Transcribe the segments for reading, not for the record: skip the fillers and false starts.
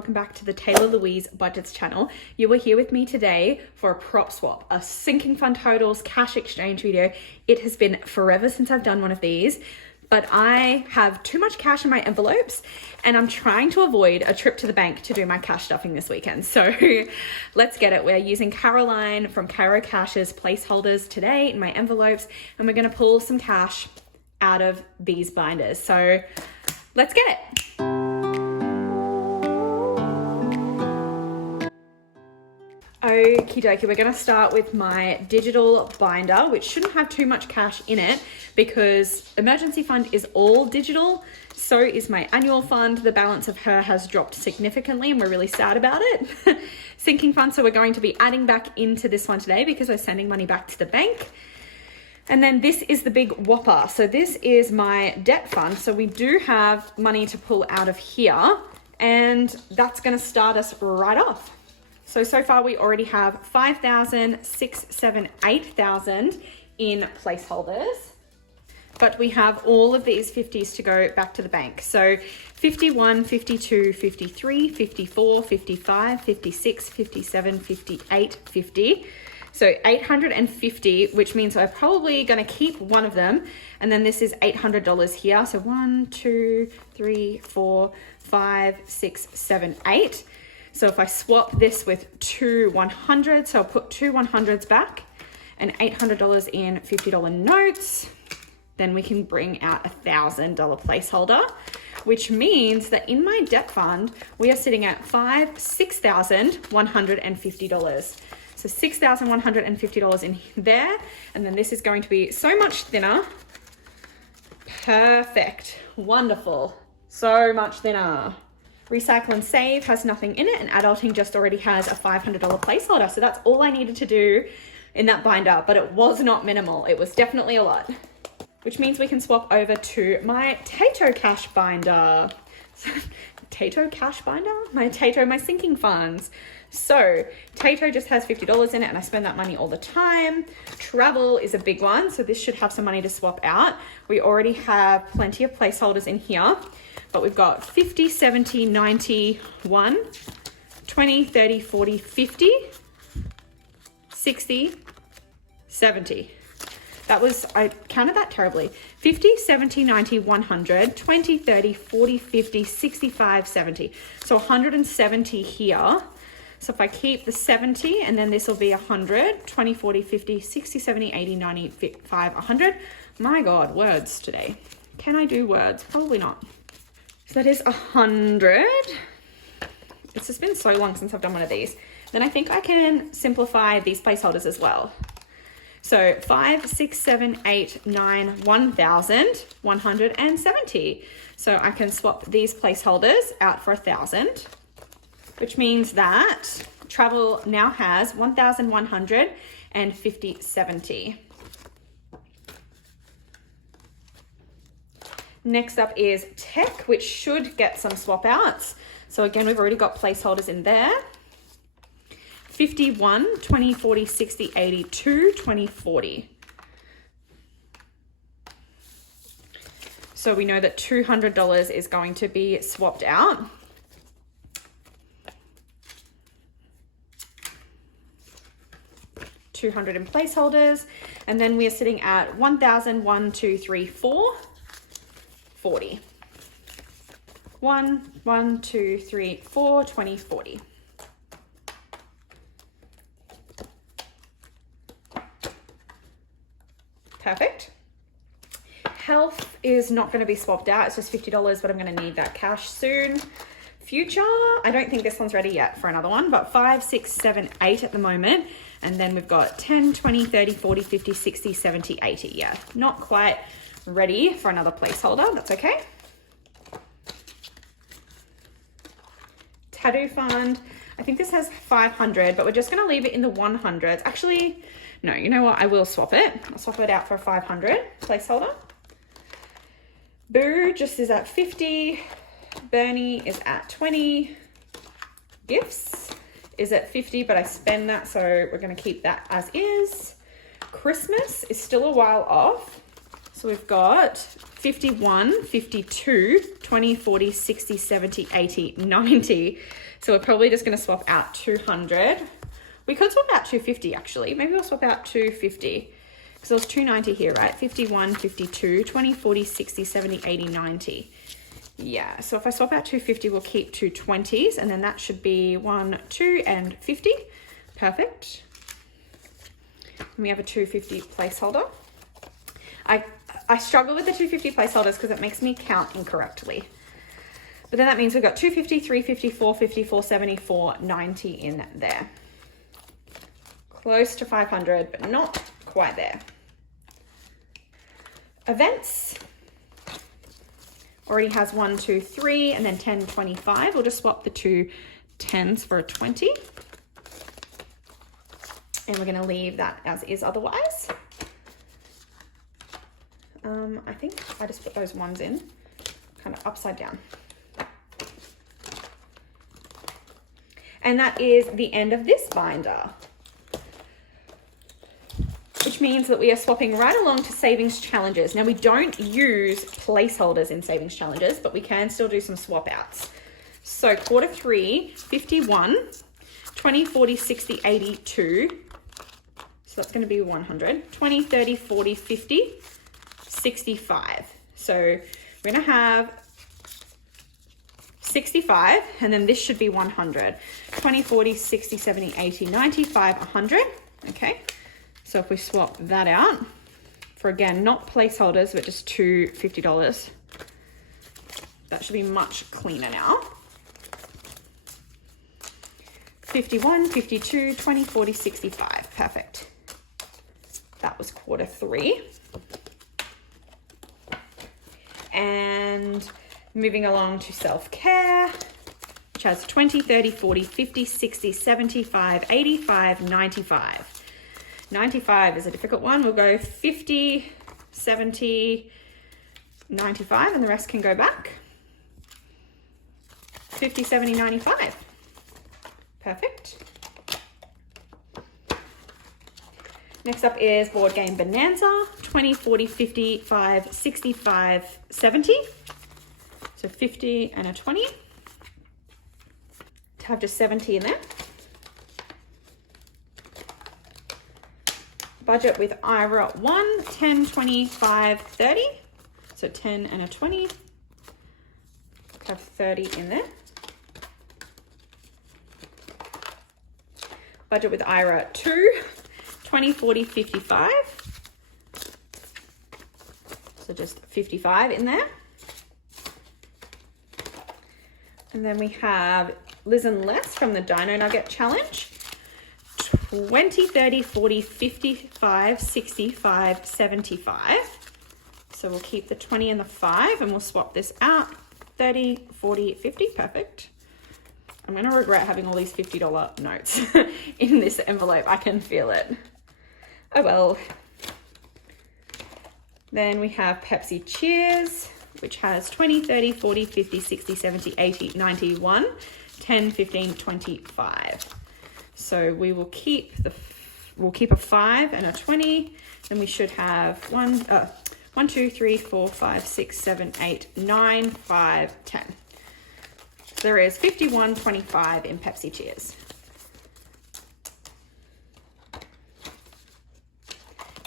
welcome back to the Taylah Louise Budgets channel. You are here with me today for a prop swap, a sinking fund totals cash exchange video. It has been forever since I've done one of these, but I have too much cash in my envelopes and I'm trying to avoid a trip to the bank to do my cash stuffing this weekend. So let's get it. We're using Caroline from Caro Cash's placeholders today in my envelopes, and we're gonna pull some cash out of these binders. So let's get it. Okie dokie, we're gonna start with my digital binder, which shouldn't have too much cash in it because emergency fund is all digital. So is my annual fund. The balance of her has dropped significantly and we're really sad about it. Sinking fund, so we're going to be adding back into this one today because we're sending money back to the bank. And then this is the big whopper. So this is my debt fund. So we do have money to pull out of here, and that's gonna start us right off. So far we already have 5,000, 6,000, 7,000, 8,000 in placeholders, but we have all of these 50s to go back to the bank. So 51, 52, 53, 54, 55, 56, 57, 58, 50. So 850, which means I'm probably gonna keep one of them. And then this is $800 here. So 1, 2, 3, 4, 5, 6, 7, 8. So if I swap this with two 100s, so I'll put two 100s back and $800 in $50 notes, then we can bring out $1,000 placeholder, which means that in my debt fund, we are sitting at $6,150. So $6,150 in there. And then this is going to be so much thinner. Perfect, wonderful, so much thinner. Recycle and Save has nothing in it, and Adulting just already has a $500 placeholder. So that's all I needed to do in that binder, but it was not minimal. It was definitely a lot, which means we can swap over to my Tato cash binder. Tato cash binder? My sinking funds. So Tato just has $50 in it and I spend that money all the time. Travel is a big one, so this should have some money to swap out. We already have plenty of placeholders in here, but we've got 50, 70, 90, 1, 20, 30, 40, 50, 60, 70. That was, I counted that terribly. 50, 70, 90, 100, 20, 30, 40, 50, 65, 70. So 170 here. So if I keep the 70 and then this will be 100, 20, 40, 50, 60, 70, 80, 90, 5, 100. My God, words today. Can I do words? Probably not. So that is 100. It's just been so long since I've done one of these. Then I think I can simplify these placeholders as well. So 5, 6, 7, 8, 9, 1,000, 170. So I can swap these placeholders out for 1,000, which means that travel now has 1,150, 70. Next up is tech, which should get some swap outs. So again, we've already got placeholders in there. 51, 20, 40, 60, 82, 20, 40. So we know that $200 is going to be swapped out. $200 in placeholders, and then we are sitting at 1,000, 1, 2, 3, 4, 40. 1, 2, 3, 4, 20, 40. Perfect. Health is not going to be swapped out. It's just $50, but I'm going to need that cash soon. Future, I don't think this one's ready yet for another one, but 5, 6, 7, 8 at the moment. And then we've got 10, 20, 30, 40, 50, 60, 70, 80. Yeah, not quite ready for another placeholder. That's okay. Tattoo fund. I think this has 500, but we're just going to leave it in the 100s. Actually, no, you know what? I will swap it. I'll swap it out for a 500 placeholder. Boo just is at 50. Bernie is at 20. Gifts is at 50, but I spend that, so we're going to keep that as is. Christmas is still a while off, so we've got 51, 52, 20, 40, 60, 70, 80, 90. So we're probably just going to swap out 200. We could swap out 250 actually. Maybe we'll swap out 250 because there was 290 here, right? 51, 52, 20, 40, 60, 70, 80, 90. Yeah, so if I swap out 250, we'll keep 220s, and then that should be 1, 2, and 50. Perfect. And we have a 250 placeholder. I struggle with the 250 placeholders because it makes me count incorrectly. But then that means we've got 250, 350, 450, 470, 490 in there. Close to 500, but not quite there. Events. Already has 1, 2, 3, and then 10, 25. We'll just swap the two 10s for a 20. And we're going to leave that as is otherwise. I think I just put those ones in kind of upside down. And that is the end of this binder, which means that we are swapping right along to savings challenges. Now we don't use placeholders in savings challenges, but we can still do some swap outs. So quarter 3, 51, 20, 40, 60, 82. So that's going to be 100, 20, 30, 40, 50, 65. So we're going to have 65, and then this should be 100, 20, 40, 60, 70, 80, 95, 100. Okay. So if we swap that out for, again, not placeholders, but just two $50, that should be much cleaner now. 51, 52, 20, 40, 65. Perfect. That was quarter 3. And moving along to self-care, which has 20, 30, 40, 50, 60, 75, 85, 95. 95 is a difficult one. We'll go 50, 70, 95, and the rest can go back. 50, 70, 95. Perfect. Next up is Board Game Bonanza, 20, 40, 55, 65, 70. So 50 and a 20. To have just 70 in there. Budget with IRA 1, 10, 25, 30. So 10 and a 20. Have 30 in there. Budget with IRA 2, 20, 40, 55. So just 55 in there. And then we have Liz and Les from the Dino Nugget Challenge. 20, 30, 40, 55, 65, 75. So we'll keep the 20 and the 5 and we'll swap this out. 30, 40, 50, perfect. I'm gonna regret having all these $50 notes in this envelope. I can feel it. Oh well. Then we have Pepsi Cheers, which has 20, 30, 40, 50, 60, 70, 80, 91, 10, 15, 25. So we will keep a 5 and a 20. Then we should have 1, 2, 3, 4, 5, 6, 7, 8, 9, 5, 10. So there is 51.25 in Pepsi Cheers.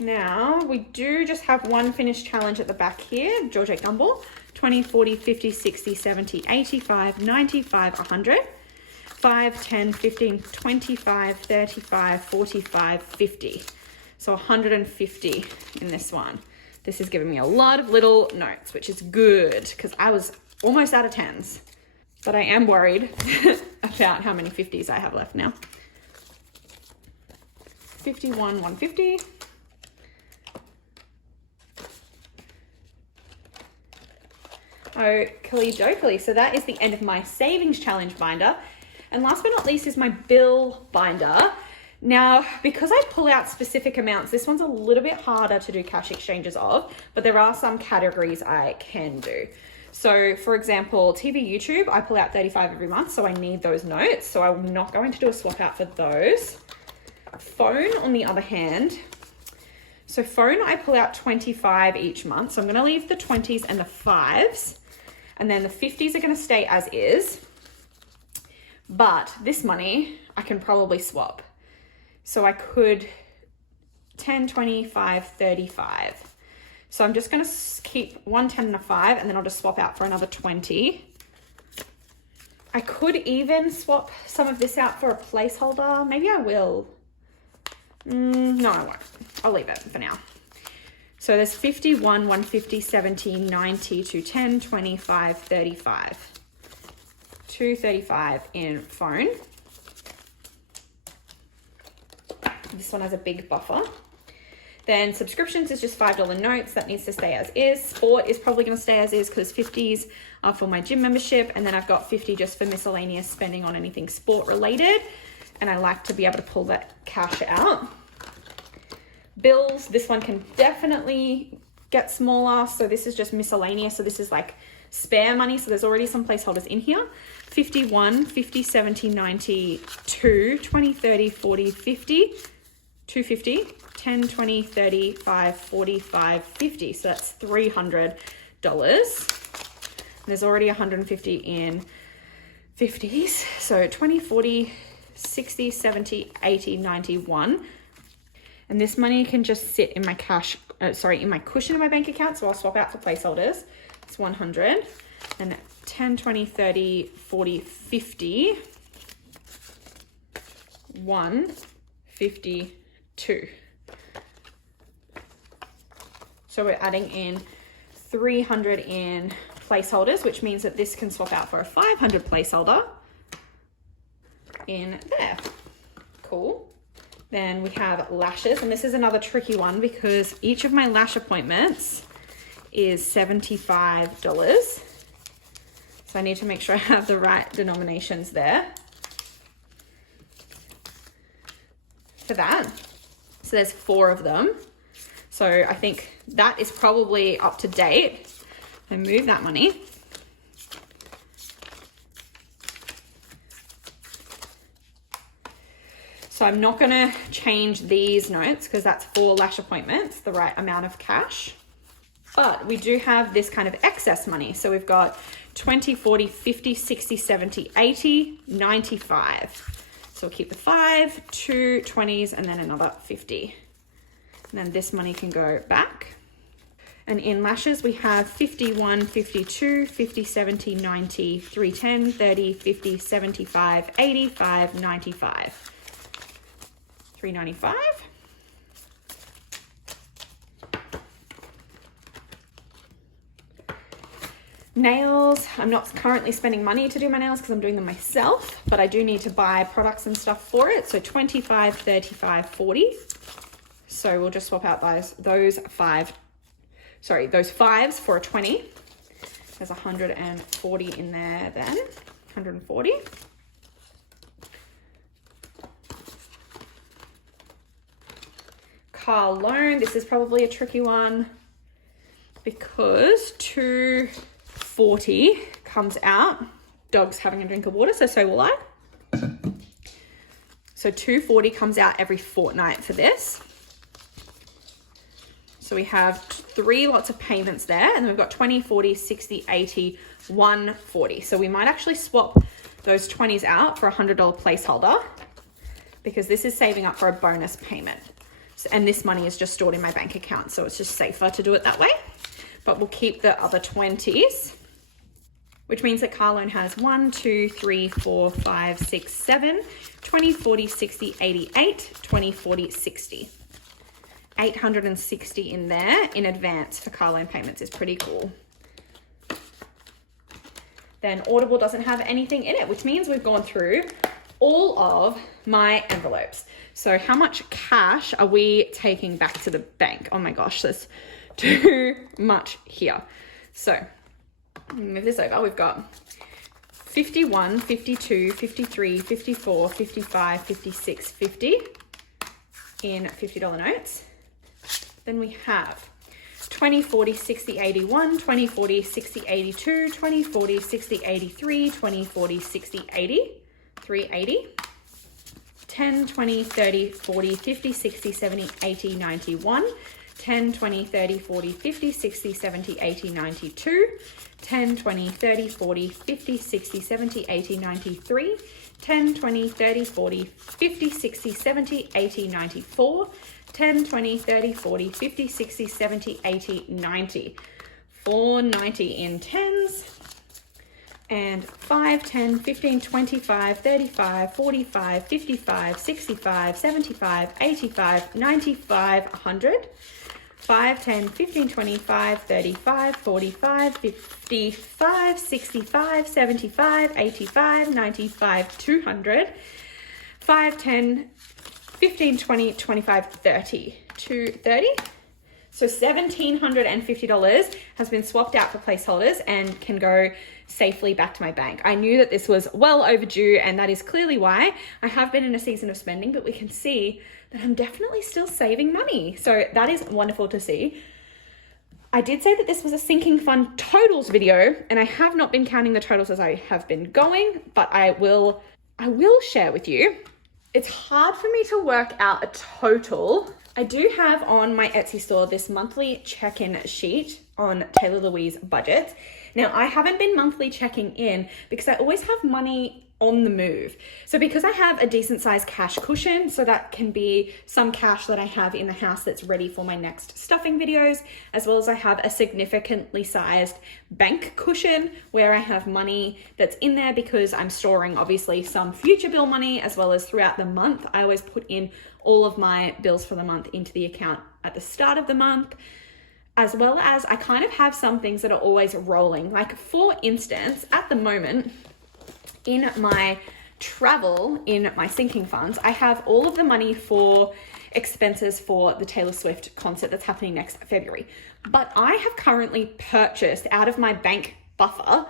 Now we do just have one finished challenge at the back here, Georgette Gumball, 20, 40, 50, 60, 70, 85, 95, 100, 5, 10, 15, 25, 35, 45, 50. So 150 in this one. This is giving me a lot of little notes, which is good because I was almost out of 10s. But I am worried about how many 50s I have left now. 51, 150. Oakley dokley. So that is the end of my savings challenge binder. And last but not least is my bill binder. Now, because I pull out specific amounts, this one's a little bit harder to do cash exchanges of, but there are some categories I can do. So for example, TV, YouTube, I pull out 35 every month, so I need those notes. So I'm not going to do a swap out for those. Phone, on the other hand, So phone, I pull out 25 each month. So I'm gonna leave the 20s and the 5s, and then the 50s are gonna stay as is. But this money, I can probably swap. So I could 10, 25, 35. So I'm just gonna keep 1 10 and a 5, and then I'll just swap out for another 20. I could even swap some of this out for a placeholder. Maybe I will. No, I won't. I'll leave it for now. So there's 51, 150, 70, 90, 210, 25, 35. 235 in phone. This one has a big buffer. Then subscriptions is just $5 notes. That needs to stay as is. Sport is probably going to stay as is because 50s are for my gym membership. And then I've got 50 just for miscellaneous spending on anything sport related. And I like to be able to pull that cash out. Bills, this one can definitely get smaller. So this is just miscellaneous. So this is like spare money. So there's already some placeholders in here. 51, 50, 70, 90, 2, 20, 30, 40, 50, 250, 10, 20, 30, 5, 45, 50. So that's $300. There's already 150 in 50s. So 20, 40, 60, 70, 80, 91. And this money can just sit in my cash, in my cushion in my bank account. So I'll swap out for placeholders. It's 100. And 10, 20, 30, 40, 50. 152. So we're adding in 300 in placeholders, which means that this can swap out for a 500 placeholder in there. Cool. Then we have lashes, and this is another tricky one because each of my lash appointments is $75. So I need to make sure I have the right denominations there for that. So there's 4 of them. So I think that is probably up to date. I move that money. So I'm not gonna change these notes because that's 4 lash appointments, the right amount of cash. But we do have this kind of excess money. So we've got 20, 40, 50, 60, 70, 80, 95. So we'll keep the 5, 2 20s, and then another 50. And then this money can go back. And in lashes, we have 51, 52, 50, 70, 90, 310, 30, 50, 75, 85, 95. 395. Nails, I'm not currently spending money to do my nails because I'm doing them myself, but I do need to buy products and stuff for it. So 25, 35, 40. So we'll just swap out those 5s for a 20. There's 140 in there then, 140. Car loan, this is probably a tricky one because 240 comes out. Dog's having a drink of water, so will I. So 240 comes out every fortnight for this. So we have 3 lots of payments there, and then we've got 20, 40, 60, 80, 140. So we might actually swap those 20s out for a $100 placeholder because this is saving up for a bonus payment. And this money is just stored in my bank account, so it's just safer to do it that way. But we'll keep the other 20s, which means that car loan has 1, 2, 3, 4, 5, 6, 7, 20, 40, 60, 88, 20, 40, 60. 860 in there in advance for car loan payments is pretty cool. Then Audible doesn't have anything in it, which means we've gone through all of my envelopes. So how much cash are we taking back to the bank? Oh my gosh, there's too much here. So move this over. We've got 51, 52, 53, 54, 55, 56, 50 in $50 notes. Then we have 20, 40, 60, 81, 20, 40, 60, 82, 20, 40, 60, 83, 20, 40, 60, 80, 380. 10, 20, 30, 40, 50, 60, 70, 80, 91, 10, 20, 30, 40, 50, 60, 70, 80, 92, 10, 20, 30, 40, 50, 60, 70, 80, 93, 10, 20, 30, 40, 50, 60, 70, 80, 94, 10, 20, 30, 40, 50, 60, 70, 80, 90. 490 in tens. And 5, 10, 15, 25, 35, 45, 55, 65, 75, 85, 95, 100. 5, 10, 15, 25, 35, 45, 55, 65, 75, 85, 95, 200. 5, 10, 15, 20, 25, 30. 230. So $1,750 has been swapped out for placeholders and can go safely back to my bank. I knew that this was well overdue, and that is clearly why. I have been in a season of spending, but we can see that I'm definitely still saving money. So that is wonderful to see. I did say that this was a sinking fund totals video, and I have not been counting the totals as I have been going, but I will share with you. It's hard for me to work out a total. I do have on my Etsy store this monthly check-in sheet on Taylah Louise budgets. Now, I haven't been monthly checking in because I always have money on the move. So because I have a decent sized cash cushion, so that can be some cash that I have in the house that's ready for my next stuffing videos, as well as I have a significantly sized bank cushion where I have money that's in there because I'm storing obviously some future bill money, as well as throughout the month. I always put in all of my bills for the month into the account at the start of the month, as well as I kind of have some things that are always rolling. Like for instance, at the moment, in my travel, in my sinking funds, I have all of the money for expenses for the Taylor Swift concert that's happening next February. But I have currently purchased out of my bank buffer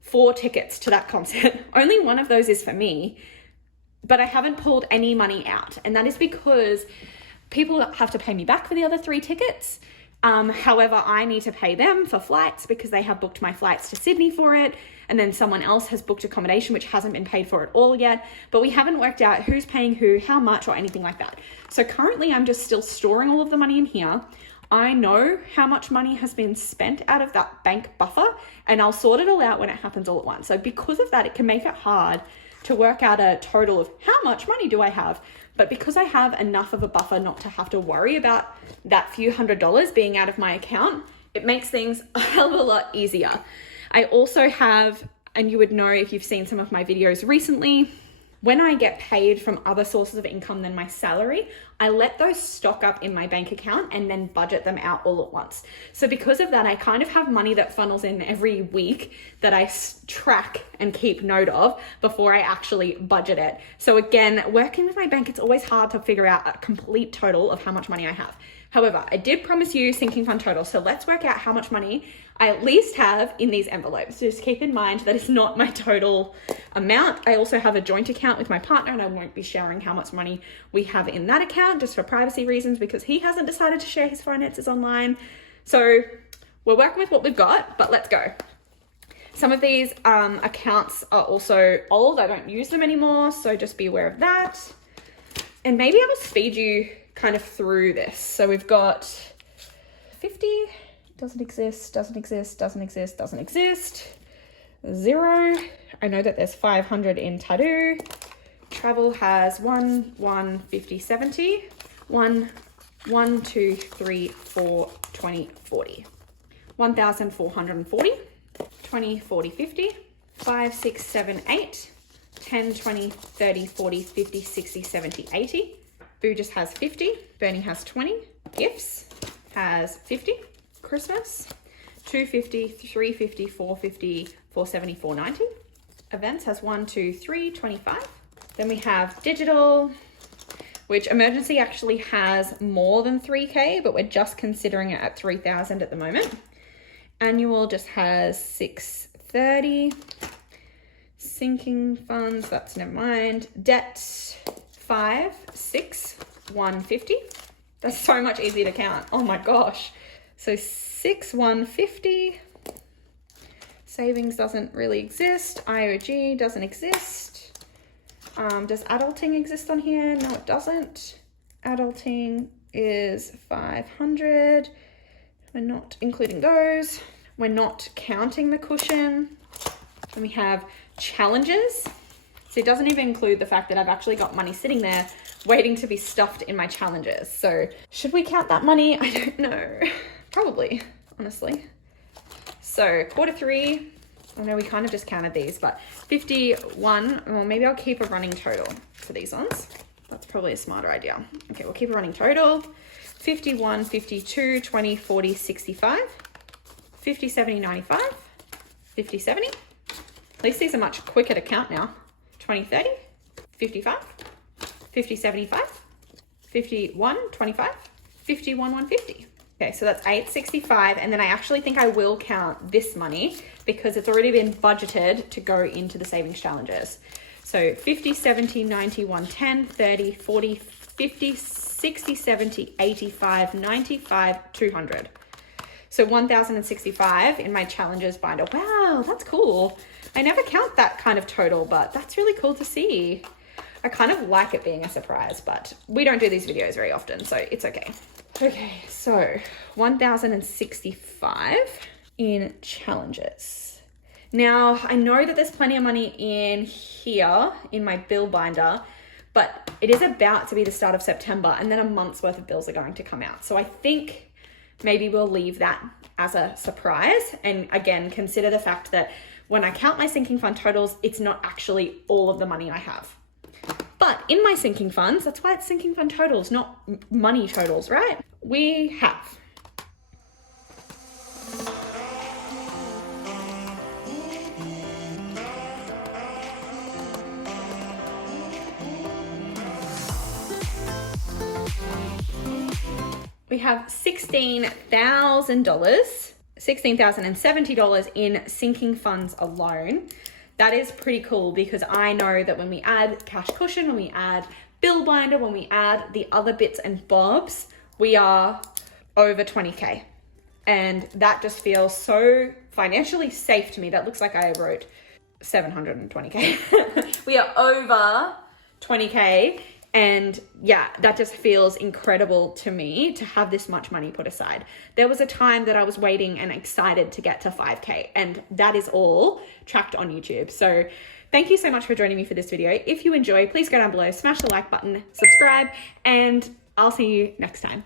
4 tickets to that concert. Only one of those is for me, but I haven't pulled any money out. And that is because people have to pay me back for the other 3 tickets. However, I need to pay them for flights because they have booked my flights to Sydney for it. And then someone else has booked accommodation, which hasn't been paid for at all yet. But we haven't worked out who's paying who, how much, or anything like that. So currently I'm just still storing all of the money in here. I know how much money has been spent out of that bank buffer, and I'll sort it all out when it happens all at once. So because of that, it can make it hard to work out a total of how much money do I have. But because I have enough of a buffer not to have to worry about that few $100s being out of my account, it makes things a hell of a lot easier. I also have, and you would know if you've seen some of my videos recently, when I get paid from other sources of income than my salary, I let those stock up in my bank account and then budget them out all at once. So because of that, I kind of have money that funnels in every week that I track and keep note of before I actually budget it. So again, working with my bank, it's always hard to figure out a complete total of how much money I have. However, I did promise you sinking fund total. So let's work out how much money I at least have in these envelopes. Just keep in mind that it's not my total amount. I also have a joint account with my partner, and I won't be sharing how much money we have in that account just for privacy reasons because he hasn't decided to share his finances online. So we're working with what we've got, but let's go. Some of these accounts are also old. I don't use them anymore, so just be aware of that. And maybe I will speed you kind of through this. So we've got 50, doesn't exist, doesn't exist, doesn't exist, doesn't exist. 0. I know that there's 500 in Tattoo. Travel has 1, 50, 70. 1, 2, 3, 4, 20, 40. 1,440. 20, 40, 50. 5, 6, 7, 8. 10, 20, 30, 40, 50, 60, 70, 80. Boo just has 50. Bernie has 20. Gifts has 50. Christmas, 250, 350, 450, 470, 490. Events has 1, 2, 3, 25. Then we have digital, which emergency actually has more than 3K, but we're just considering it at 3,000 at the moment. Annual just has 630. Sinking funds, that's never mind. Debt, 5, 6, 150. That's so much easier to count. Oh my gosh. So 6, 150. Savings doesn't really exist. IOG doesn't exist. Does adulting exist on here? No, it doesn't. Adulting is 500. We're not including those. We're not counting the cushion. And we have challenges. So it doesn't even include the fact that I've actually got money sitting there waiting to be stuffed in my challenges. So should we count that money? I don't know. Probably, honestly. So Q3, I know we kind of just counted these, but 51, or maybe I'll keep a running total for these ones. That's probably a smarter idea. Okay, we'll keep a running total. 51, 52, 20, 40, 65, 50, 70, 95, 50, 70. At least these are much quicker to count now. 20, 30, 55, 50, 75, 51, 25, 51, 150. Okay, so that's 865. And then I actually think I will count this money because it's already been budgeted to go into the savings challenges. So 50, 70, 90, 110, 30, 40, 50, 60, 70, 85, 95, 200. So 1,065 in my challenges binder. Wow, that's cool. I never count that kind of total, but that's really cool to see. I kind of like it being a surprise, but we don't do these videos very often, so it's okay. Okay, so 1,065 in challenges. Now, I know that there's plenty of money in here in my bill binder, but it is about to be the start of September and then a month's worth of bills are going to come out. So I think maybe we'll leave that as a surprise. And again, consider the fact that when I count my sinking fund totals, it's not actually all of the money I have. But in my sinking funds, that's why it's sinking fund totals, not money totals, right? We have $16,000, $16,070 in sinking funds alone. That is pretty cool because I know that when we add cash cushion, when we add bill binder, when we add the other bits and bobs, we are over 20K. And that just feels so financially safe to me. That looks like I wrote 720K. We are over 20K. And yeah, that just feels incredible to me to have this much money put aside. There was a time that I was waiting and excited to get to 5K, and that is all tracked on YouTube. So thank you so much for joining me for this video. If you enjoy, please go down below, smash the like button, subscribe, and I'll see you next time.